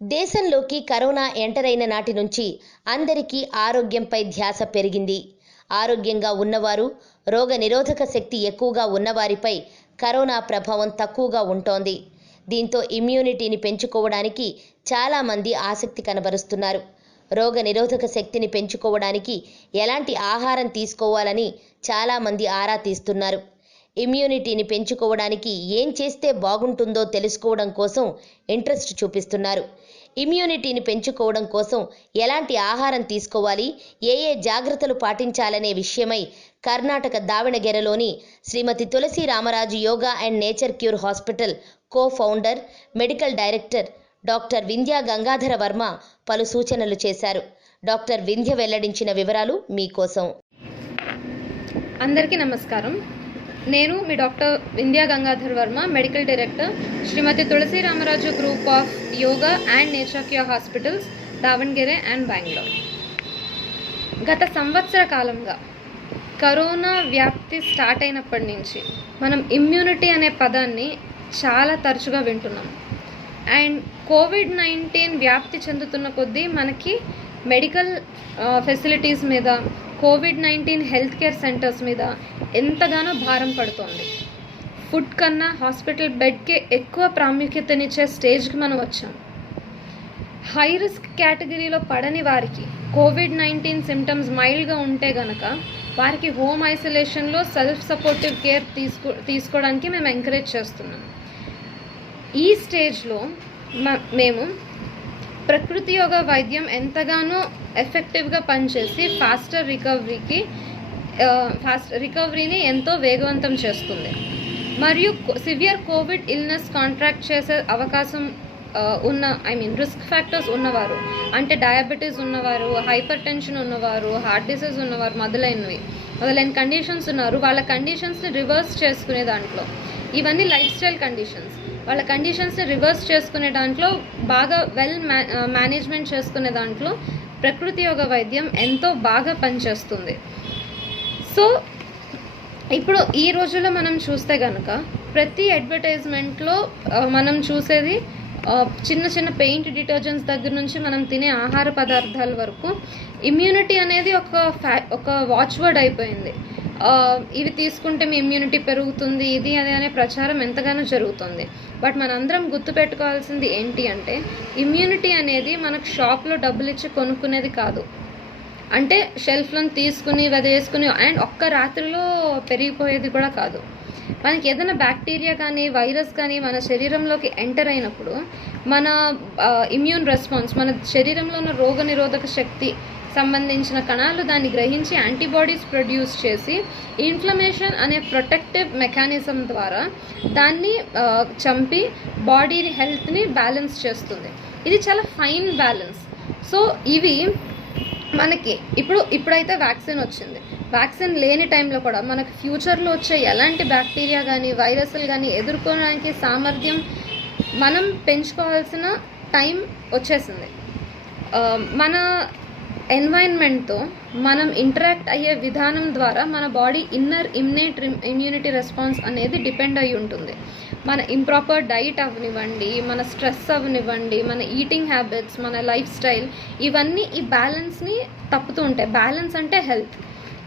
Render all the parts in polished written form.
దేశంలోకి corona enter అయిన నాటి నుంచి అందరికీ ఆరోగ్యంపై ధ్యాస పెరిగింది. ఆరోగ్యంగా ఉన్నవారు, రోగ నిరోధక శక్తి ఎక్కువగా ఉన్నవారిపై కరోనా ప్రభావం తక్కువగా ఉంటోంది. దీంతో ఇమ్యూనిటీని పెంచుకోవడానికి చాలామంది ఆసక్తి కనబరుస్తున్నారు. రోగ నిరోధక శక్తిని పెంచుకోవడానికి ఎలాంటి ఆహారం తీసుకోవాలని చాలామంది ఆరా తీస్తున్నారు. ఇమ్యూనిటీని పెంచుకోవడానికి ఏం చేస్తే బాగుంటుందో తెలుసుకోవడం కోసం ఇంట్రెస్ట్ చూపిస్తున్నారు. ఇమ్యూనిటీని పెంచుకోవడం కోసం ఎలాంటి ఆహారం తీసుకోవాలి, ఏ జాగ్రత్తలు పాటించాలనే విషయమై కర్ణాటక దావణగెరలోని Srimati Tulasi Ramaraju yoga and nature cure hospital co-founder, medical director doctor Vindhya Gangadhara Varma పలు సూచనలు చేశారు. డాక్టర్ వింధ్య వెల్లడించిన వివరాలు మీకోసం. అందరికీ నమస్కారం. నేను మీ doctor Vindhya Gangadhar Varma, medical director, Srimati Tulasi Ramaraju group of yoga and nature cure hospitals, Davanagere and Bengaluru. గత సంవత్సర కాలంగా కరోనా వ్యాప్తి స్టార్ట్ అయినప్పటి నుంచి మనం ఇమ్యూనిటీ అనే పదాన్ని చాలా తరచుగా వింటున్నాం. అండ్ కోవిడ్-19 వ్యాప్తి చెందుతున్న కొద్దీ మనకి మెడికల్ ఫెసిలిటీస్ మీద, కోవిడ్-19 హెల్త్ కేర్ సెంటర్స్ మీద ఎంతగానో భారం పడుతోంది. ఫుడ్ కన్నా హాస్పిటల్ బెడ్కే ఎక్కువ ప్రాముఖ్యతనిచ్చే స్టేజ్కి మనం వచ్చాం. హై రిస్క్ కేటగిరీలో పడని వారికి కోవిడ్-19 సిమ్టమ్స్ మైల్డ్గా ఉంటే గనక వారికి హోమ్ ఐసోలేషన్లో సెల్ఫ్ సపోర్టివ్ కేర్ తీసుకోవడానికి మేము ఎంకరేజ్ చేస్తున్నాం. ఈ స్టేజ్లో మేము ప్రకృతి యోగా వైద్యం ఎంతగానో ఎఫెక్టివ్గా పనిచేసి ఫాస్టర్ రికవరీని ఎంతో వేగవంతం చేస్తుంది. మరియు సివియర్ కోవిడ్ ఇల్నెస్ కాంట్రాక్ట్ చేసే అవకాశం ఉన్న రిస్క్ ఫ్యాక్టర్స్ ఉన్నవారు, అంటే డయాబెటీస్ ఉన్నవారు, హైపర్ టెన్షన్ ఉన్నవారు, హార్ట్ డిసీజ్ ఉన్నవారు, మొదలైన కండిషన్స్ ఉన్నారు. వాళ్ళ కండిషన్స్ని రివర్స్ చేసుకునే దాంట్లో, ఇవన్నీ లైఫ్ స్టైల్ కండిషన్స్, వాళ్ళ కండిషన్స్ని రివర్స్ చేసుకునే దాంట్లో, బాగా మేనేజ్మెంట్ చేసుకునే దాంట్లో ప్రకృతి యోగ వైద్యం ఎంతో బాగా పనిచేస్తుంది. సో ఇప్పుడు ఈ రోజుల్లో మనం చూస్తే కనుక ప్రతి అడ్వర్టైజ్మెంట్లో మనం చూసేది చిన్న చిన్న పెయింట్ డిటర్జెంట్స్ దగ్గర నుంచి మనం తినే ఆహార పదార్థాల వరకు ఇమ్యూనిటీ అనేది ఒక వాచ్వర్డ్ అయిపోయింది. ఇవి తీసుకుంటే మీ ఇమ్యూనిటీ పెరుగుతుంది, ఇది అది అనే ప్రచారం ఎంతగానో జరుగుతుంది. బట్ మనందరం గుర్తుపెట్టుకోవాల్సింది ఏంటి అంటే, ఇమ్యూనిటీ అనేది మనకు షాప్లో డబ్బులు ఇచ్చి కొనుక్కునేది కాదు. అంటే షెల్ఫ్లో తీసుకుని వేసుకుని అండ్ ఒక్క రాత్రిలో పెరిగిపోయేది కూడా కాదు. మనకి ఏదైనా బ్యాక్టీరియా కానీ వైరస్ కానీ మన శరీరంలోకి ఎంటర్ అయినప్పుడు మన ఇమ్యూన్ రెస్పాన్స్, మన శరీరంలో ఉన్న రోగ నిరోధక శక్తి సంబంధించిన కణాలు దాన్ని గ్రహించి యాంటీబాడీస్ ప్రొడ్యూస్ చేసి ఇన్ఫ్లమేషన్ అనే ప్రొటెక్టివ్ మెకానిజం ద్వారా దాన్ని చంపి బాడీ హెల్త్ని బ్యాలెన్స్ చేస్తుంది. ఇది చాలా ఫైన్ బ్యాలెన్స్. సో ఇవి మనకి ఇప్పుడైతే వ్యాక్సిన్ వచ్చింది. వ్యాక్సిన్ లేని టైంలో కూడా మనకు ఫ్యూచర్లో వచ్చే ఎలాంటి బ్యాక్టీరియా కానీ వైరస్లు కానీ ఎదుర్కోవడానికి సామర్థ్యం మనం పెంచుకోవాల్సిన టైం వచ్చేసింది. మన ఎన్వైరన్మెంట్తో మనం ఇంటరాక్ట్ అయ్యే విధానం ద్వారా మన బాడీ ఇన్నర్ ఇమ్యూనిటీ రెస్పాన్స్ అనేది డిపెండ్ అయి ఉంటుంది. మన ఇంప్రాపర్ డైట్ అవనివ్వండి, మన స్ట్రెస్ అవనివ్వండి, మన ఈటింగ్ హ్యాబిట్స్, మన లైఫ్ స్టైల్, ఇవన్నీ ఈ బ్యాలెన్స్ని తప్పుతూ ఉంటాయి. బ్యాలెన్స్ అంటే హెల్త్.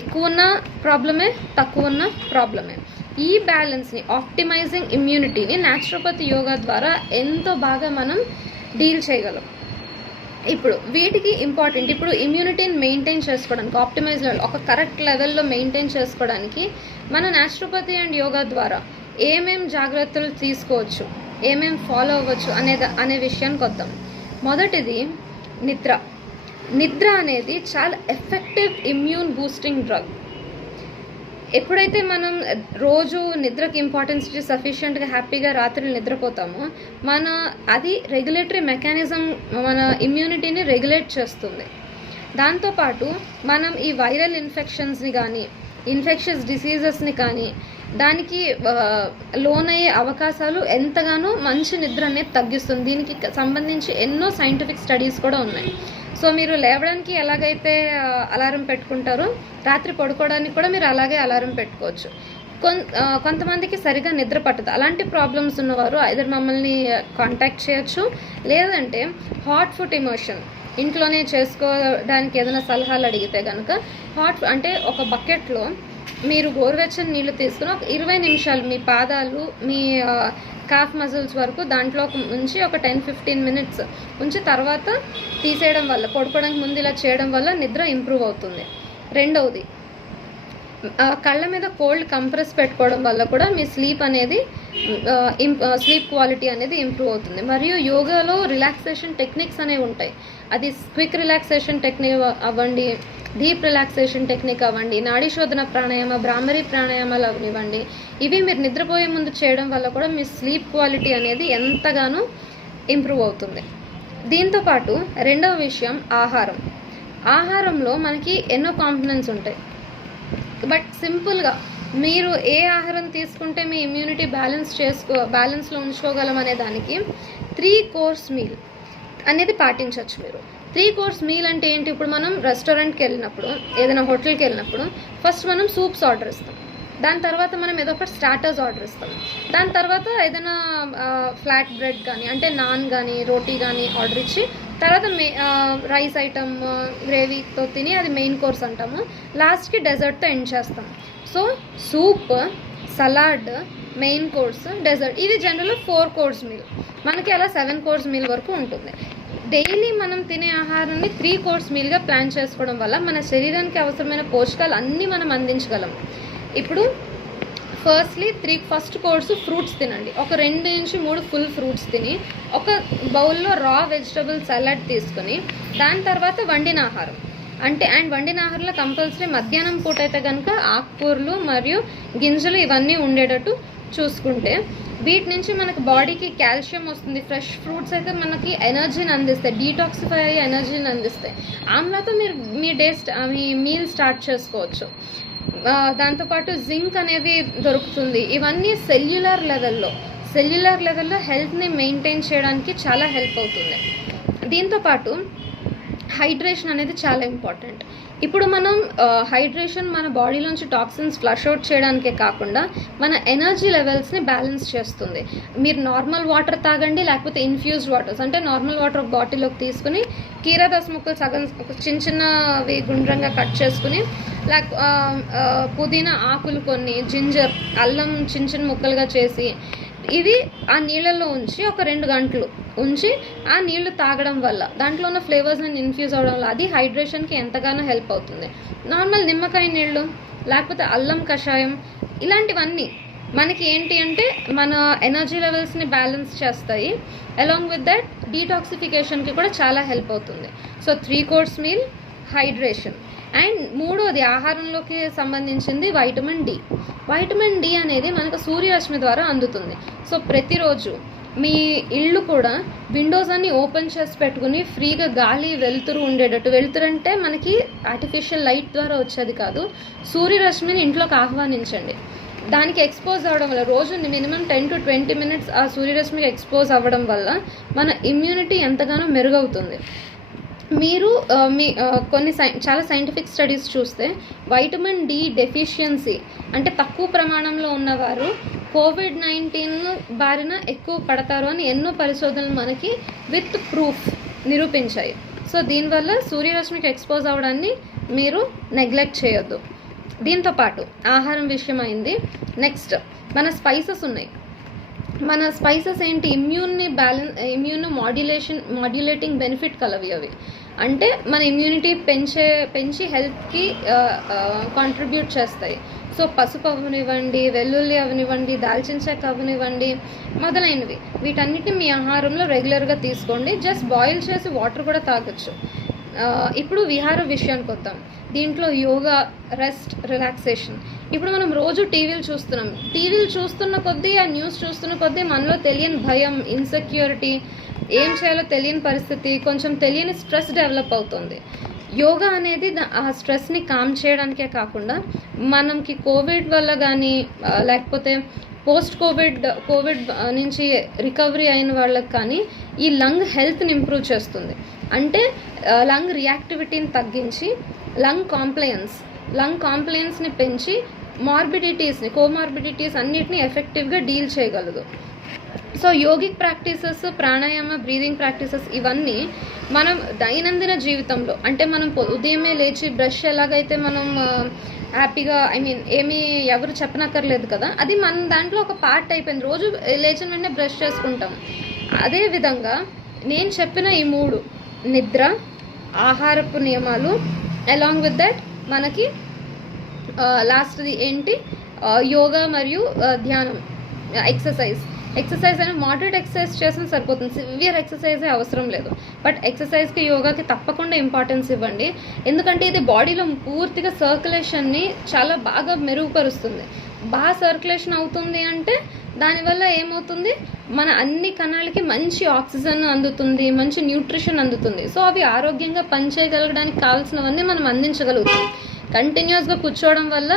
ఎక్కువ ఉన్న ప్రాబ్లమే, తక్కువ ఉన్న ప్రాబ్లమే. ఈ బ్యాలెన్స్ని, ఆప్టిమైజింగ్ ఇమ్యూనిటీని న్యాచురోపతి యోగా ద్వారా ఎంతో బాగా మనం డీల్ చేయగలం. ఇప్పుడు వీటికి ఇంపార్టెంట్, ఇప్పుడు ఇమ్యూనిటీని మెయింటైన్ చేసుకోవడానికి, ఆప్టిమైజ్ లెవెల్, ఒక కరెక్ట్ లెవెల్లో మెయింటైన్ చేసుకోవడానికి మన న్యాచురోపతి అండ్ యోగా ద్వారా ఏమేం జాగ్రత్తలు తీసుకోవచ్చు, ఏమేం ఫాలో అవ్వచ్చు అనే విషయానికి వద్దాం. మొదటిది నిద్ర అనేది చాలా ఎఫెక్టివ్ ఇమ్యూన్ బూస్టింగ్ డ్రగ్. ఎప్పుడైతే మనం రోజు నిద్రకి ఇంపార్టెన్స్ ఇచ్చి సఫిషియెంట్గా హ్యాపీగా రాత్రులు నిద్రపోతామో అది రెగ్యులేటరీ మెకానిజం మన ఇమ్యూనిటీని రెగ్యులేట్ చేస్తుంది. దాంతోపాటు మనం ఈ వైరల్ ఇన్ఫెక్షన్స్ని కానీ, ఇన్ఫెక్షన్స్ డిసీజెస్ని కానీ దానికి లోనయ్యే అవకాశాలు ఎంతగానో మంచి నిద్ర అనేది తగ్గిస్తుంది. దీనికి సంబంధించి ఎన్నో సైంటిఫిక్ స్టడీస్ కూడా ఉన్నాయి. సో మీరు లేవడానికి ఎలాగైతే అలారం పెట్టుకుంటారో, రాత్రి పడుకోవడానికి కూడా మీరు అలాగే అలారం పెట్టుకోవచ్చు. కొంతమందికి సరిగా నిద్ర పట్టదు. అలాంటి ప్రాబ్లమ్స్ ఉన్నవారు ఐదర్ మమ్మల్ని కాంటాక్ట్ చేయొచ్చు, లేదంటే హాట్ ఫుట్ ఇమర్షన్ ఇంట్లోనే చేసుకోవడానికి ఏదైనా సలహాలు అడిగితే కనుక అంటే ఒక బకెట్లో మీరు గోరువెచ్చని నీళ్ళు తీసుకుని ఒక 20 నిమిషాలు మీ పాదాలు మీ కాఫ్ మజిల్స్ వరకు దాంట్లో ఉంచి ఒక 10-15 మినిట్స్ ఉంచి తర్వాత తీసేయడం వల్ల, పడుకోవడానికి ముందు ఇలా చేయడం వల్ల నిద్ర ఇంప్రూవ్ అవుతుంది. రెండవది, కళ్ళ మీద కోల్డ్ కంప్రెస్ పెట్టుకోవడం వల్ల కూడా మీ స్లీప్ క్వాలిటీ అనేది ఇంప్రూవ్ అవుతుంది. మరియు యోగాలో రిలాక్సేషన్ టెక్నిక్స్ అనేవి ఉంటాయి. అది క్విక్ రిలాక్సేషన్ టెక్నిక్ అవ్వండి, డీప్ రిలాక్సేషన్ టెక్నిక్ అవ్వండి, నాడీ శోధన ప్రాణాయామ, భ్రామరీ ప్రాణాయామాలు అవనివ్వండి, ఇవి మీరు నిద్రపోయే ముందు చేయడం వల్ల కూడా మీ స్లీప్ క్వాలిటీ అనేది ఎంతగానో ఇంప్రూవ్ అవుతుంది. దీంతోపాటు రెండవ విషయం ఆహారంలో మనకి ఎన్నో కాంపోనెంట్స్ ఉంటాయి. బట్ సింపుల్గా మీరు ఏ ఆహారం తీసుకుంటే మీ ఇమ్యూనిటీ బ్యాలెన్స్లో ఉంచుకోగలం అనే దానికి 3 కోర్స్ మీల్ అనేది పాటించవచ్చు మీరు. 3 కోర్స్ మీల్ అంటే ఏంటి? ఇప్పుడు మనం రెస్టారెంట్కి వెళ్ళినప్పుడు, ఏదైనా హోటల్కి వెళ్ళినప్పుడు ఫస్ట్ మనం సూప్స్ ఆర్డర్ ఇస్తాం, దాని తర్వాత మనం ఏదో ఒకటి స్టార్టర్స్ ఆర్డర్ ఇస్తాం, దాని తర్వాత ఏదైనా ఫ్లాట్ బ్రెడ్ కానీ అంటే నాన్ కానీ రోటీ కానీ ఆర్డర్ ఇచ్చి తర్వాత రైస్ ఐటమ్ గ్రేవీతో తిని అది మెయిన్ కోర్స్ అంటాము. లాస్ట్కి డెజర్ట్తో ఎండ్ చేస్తాం. So soup, salad, main course, dessert, ఇది జనరల్గా 4 కోర్స్ మీల్. మనకి అలా 7 కోర్స్ మీల్ వరకు ఉంటుంది. డైలీ మనం తినే ఆహారాన్ని 3 కోర్స్ మీల్గా ప్లాన్ చేసుకోవడం వల్ల మన శరీరానికి అవసరమైన పోషకాలు అన్నీ మనం అందించగలం. ఇప్పుడు ఫస్ట్ కోర్సు ఫ్రూట్స్ తినండి. ఒక 2-3 ఫుల్ ఫ్రూట్స్ తిని ఒక బౌల్లో రా వెజిటబుల్ సలాడ్ తీసుకొని దాని తర్వాత వండిన ఆహారం వండిన ఆహారంలో కంపల్సరీ మధ్యాహ్నం పూట అయితే కనుక ఆకుకూరలు మరియు గింజలు ఇవన్నీ ఉండేటట్టు చూసుకుంటే వీటి నుంచి మనకు బాడీకి కాల్షియం వస్తుంది. ఫ్రెష్ ఫ్రూట్స్ అయితే మనకి ఎనర్జీని అందిస్తాయి, డీటాక్సిఫై అయ్యి ఎనర్జీని అందిస్తాయి. ఆమ్లాతో మీరు మీ మీల్ స్టార్ట్ చేసుకోవచ్చు. దాంతోపాటు జింక్ అనేది దొరుకుతుంది. ఇవన్నీ సెల్యులర్ లెవెల్లో హెల్త్ని మెయింటైన్ చేయడానికి చాలా హెల్ప్ అవుతుంది. దీంతోపాటు హైడ్రేషన్ అనేది చాలా ఇంపార్టెంట్. ఇప్పుడు మనం హైడ్రేషన్ మన బాడీలోంచి టాక్సిన్స్ ఫ్లష్ అవుట్ చేయడానికే కాకుండా మన ఎనర్జీ లెవెల్స్ని బ్యాలెన్స్ చేస్తుంది. మీరు నార్మల్ వాటర్ తాగండి, లేకపోతే ఇన్ఫ్యూజ్డ్ వాటర్స్ అంటే నార్మల్ వాటర్ ఒక బాటిల్లోకి తీసుకుని కీరాదశ ముక్కలు సగం చిన్నవి గుండ్రంగా కట్ చేసుకుని పుదీనా ఆకులు కొన్ని, జింజర్, అల్లం చిన్న ముక్కలుగా చేసి ఇవి ఆ నీళ్ళల్లో ఉంచి ఒక 2 గంటలు ఉంచి ఆ నీళ్లు తాగడం వల్ల దాంట్లో ఉన్న ఫ్లేవర్స్ని ఇన్ఫ్యూజ్ అవడం వల్ల అది హైడ్రేషన్కి ఎంతగానో హెల్ప్ అవుతుంది. నార్మల్ నిమ్మకాయ నీళ్ళు లేకపోతే అల్లం కషాయం ఇలాంటివన్నీ మనకి ఏంటి అంటే మన ఎనర్జీ లెవెల్స్ని బ్యాలెన్స్ చేస్తాయి. అలాంగ్ విత్ దట్ డీటాక్సిఫికేషన్కి కూడా చాలా హెల్ప్ అవుతుంది. So 3 course meal, hydration. And మూడోది ఆహారంలోకి సంబంధించింది వైటమిన్ డి అనేది మనకు సూర్యరశ్మి ద్వారా అందుతుంది. సో ప్రతిరోజు మీ ఇల్లు కూడా విండోస్ అన్ని ఓపెన్ చేసి పెట్టుకుని ఫ్రీగా గాలి వెలుతురు ఉండేటట్టు, వెలుతురు అంటే మనకి ఆర్టిఫిషియల్ లైట్ ద్వారా వచ్చేది కాదు, సూర్యరశ్మిని ఇంట్లోకి ఆహ్వానించండి. దానికి ఎక్స్పోజ్ అవ్వడం వల్ల రోజు మినిమం 10 to 20 minutes ఆ సూర్యరశ్మికి ఎక్స్పోజ్ అవ్వడం వల్ల మన ఇమ్యూనిటీ ఎంతగానో మెరుగవుతుంది. మీరు కొన్ని చాలా సైంటిఫిక్ స్టడీస్ చూస్తే వైటమిన్ డి డెఫిషియన్సీ అంటే తక్కువ ప్రమాణంలో ఉన్నవారు COVID-19 బారిన ఎక్కువ పడతారు అని ఎన్నో పరిశోధనలు మనకి విత్ ప్రూఫ్ నిరూపించాయి. సో దీనివల్ల సూర్యరశ్మికి ఎక్స్పోజ్ అవ్వడాన్ని మీరు నెగ్లెక్ట్ చేయొద్దు. దీంతోపాటు ఆహారం విషయం అయింది. నెక్స్ట్ మన స్పైసెస్ ఉన్నాయి. మన స్పైసెస్ ఏంటి? ఇమ్యూన్ మాడ్యులేటింగ్ బెనిఫిట్ కలవి అవి. అంటే మన ఇమ్యూనిటీ పెంచి హెల్త్కి కాంట్రిబ్యూట్ చేస్తాయి. సో పసుపు అవనివ్వండి, వెల్లుల్లి అవనివ్వండి, దాల్చిన చెక్క అవనివ్వండి, మొదలైనవి వీటన్నిటిని మీ ఆహారంలో రెగ్యులర్గా తీసుకోండి. జస్ట్ బాయిల్ చేసి వాటర్ కూడా తాగొచ్చు. ఇప్పుడు విహారం విషయానికి వద్దాం. దీంట్లో యోగా, రెస్ట్, రిలాక్సేషన్. ఇప్పుడు మనం రోజు టీవీలు చూస్తున్న కొద్దీ, ఆ న్యూస్ చూస్తున్న కొద్దీ మనలో తెలియని భయం, ఇన్సెక్యూరిటీ, ఏం చేయాలో తెలియని పరిస్థితి, కొంచెం తెలియని స్ట్రెస్ డెవలప్ అవుతుంది. యోగా అనేది ఆ స్ట్రెస్ని కామ్ చేయడానికే కాకుండా మనకి కోవిడ్ వల్ల కానీ లేకపోతే పోస్ట్ కోవిడ్ నుంచి రికవరీ అయిన వాళ్ళకి కానీ ఈ లంగ్ హెల్త్ని ఇంప్రూవ్ చేస్తుంది. అంటే లంగ్ రియాక్టివిటీని తగ్గించి లంగ్ కాంప్లయన్స్ని పెంచి కోమార్బిడిటీస్ అన్నిటిని ఎఫెక్టివ్గా డీల్ చేయగలదు. So yogic practices, pranayama, breathing practices ఇవన్నీ మనం దైనందిన జీవితంలో అంటే మనం ఉదయమే లేచి బ్రష్ ఎలాగైతే మనం హ్యాపీగా ఏమీ ఎవరు చెప్పనక్కర్లేదు కదా, అది మన దాంట్లో ఒక పార్ట్ అయిపోయింది. రోజు లేచిన వెంటనే బ్రష్ చేసుకుంటాం. అదేవిధంగా నేను చెప్పిన ఈ 3 నిద్ర, ఆహారపు నియమాలు, అలాంగ్ విత్ దట్ మనకి లాస్ట్ది ఏంటి, యోగా మరియు ధ్యానం, ఎక్సర్సైజ్ అనేది మోడరేట్ ఎక్సర్సైజ్ చేసిన సరిపోతుంది. సివియర్ ఎక్సర్సైజే అవసరం లేదు. బట్ ఎక్సర్సైజ్కి, యోగాకి తప్పకుండా ఇంపార్టెన్స్ ఇవ్వండి. ఎందుకంటే ఇది బాడీలో పూర్తిగా సర్క్యులేషన్ని చాలా బాగా మెరుగుపరుస్తుంది. బాగా సర్క్యులేషన్ అవుతుంది అంటే దానివల్ల ఏమవుతుంది, మన అన్ని కణాలకి మంచి ఆక్సిజన్ అందుతుంది, మంచి న్యూట్రిషన్ అందుతుంది. సో అవి ఆరోగ్యంగా పనిచేయగలగడానికి కావాల్సినవన్నీ మనం అందించగలుగుతాం. కంటిన్యూస్గా కూర్చోవడం వల్ల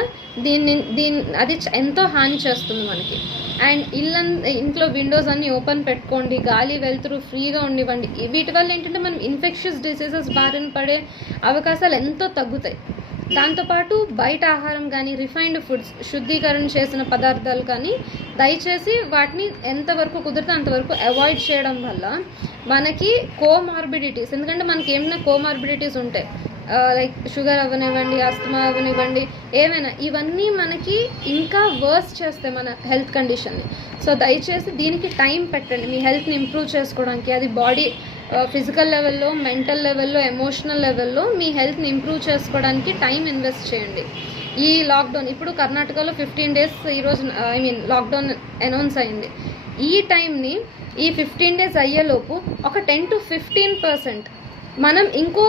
అది ఎంతో హాని చేస్తుంది మనకి. అండ్ ఇంట్లో విండోస్ అన్నీ ఓపెన్ పెట్టుకోండి, గాలి వెలుతురు ఫ్రీగా ఉండివ్వండి. వీటి వల్ల ఏంటంటే మనం ఇన్ఫెక్షన్స్ డిసీజెస్ బారిన పడే అవకాశాలు ఎంతో తగ్గుతాయి. దాంతోపాటు బయట ఆహారం కానీ, రిఫైన్డ్ ఫుడ్స్, శుద్ధీకరణ చేసిన పదార్థాలు కానీ దయచేసి వాటిని ఎంతవరకు కుదిరితే అంతవరకు అవాయిడ్ చేయడం వల్ల మనకి కోమార్బిడిటీస్, ఎందుకంటే మనకి ఏమైనా కోమార్బిడిటీస్ ఉంటాయి, లైక్ షుగర్ అవ్వనివ్వండి, ఆస్తమా అవ్వనివ్వండి, ఏమైనా ఇవన్నీ మనకి ఇంకా వర్స్ చేస్తాయి మన హెల్త్ కండిషన్ని. సో దయచేసి దీనికి టైం పెట్టండి మీ హెల్త్ని ఇంప్రూవ్ చేసుకోవడానికి. అది బాడీ ఫిజికల్ లెవెల్లో, మెంటల్ లెవెల్లో, ఎమోషనల్ లెవెల్లో మీ హెల్త్ని ఇంప్రూవ్ చేసుకోవడానికి టైం ఇన్వెస్ట్ చేయండి. ఈ లాక్డౌన్ ఇప్పుడు కర్ణాటకలో 15 days ఈరోజు లాక్డౌన్ అనౌన్స్ అయింది. ఈ టైంని, ఈ 15 days అయ్యేలోపు ఒక 10 to 15% మనం ఇంకో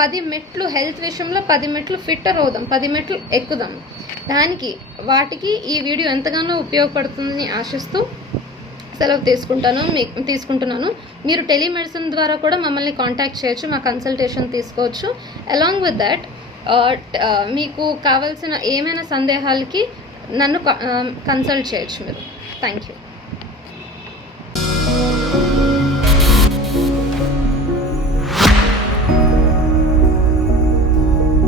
10 మెట్లు హెల్త్ విషయంలో 10 మెట్లు ఫిట్టర్ అవుదాం, 10 మెట్లు ఎక్కుదాం. వాటికి ఈ వీడియో ఎంతగానో ఉపయోగపడుతుందని ఆశిస్తూ సెలవు తీసుకుంటున్నాను. మీరు టెలిమెడిసిన్ ద్వారా కూడా మమ్మల్ని కాంటాక్ట్ చేయొచ్చు, మా కన్సల్టేషన్ తీసుకోవచ్చు. అలాంగ్ విత్ దట్ మీకు కావాల్సిన ఏమైనా సందేహాలకి నన్ను కన్సల్ట్ చేయొచ్చు మీరు. Thank you.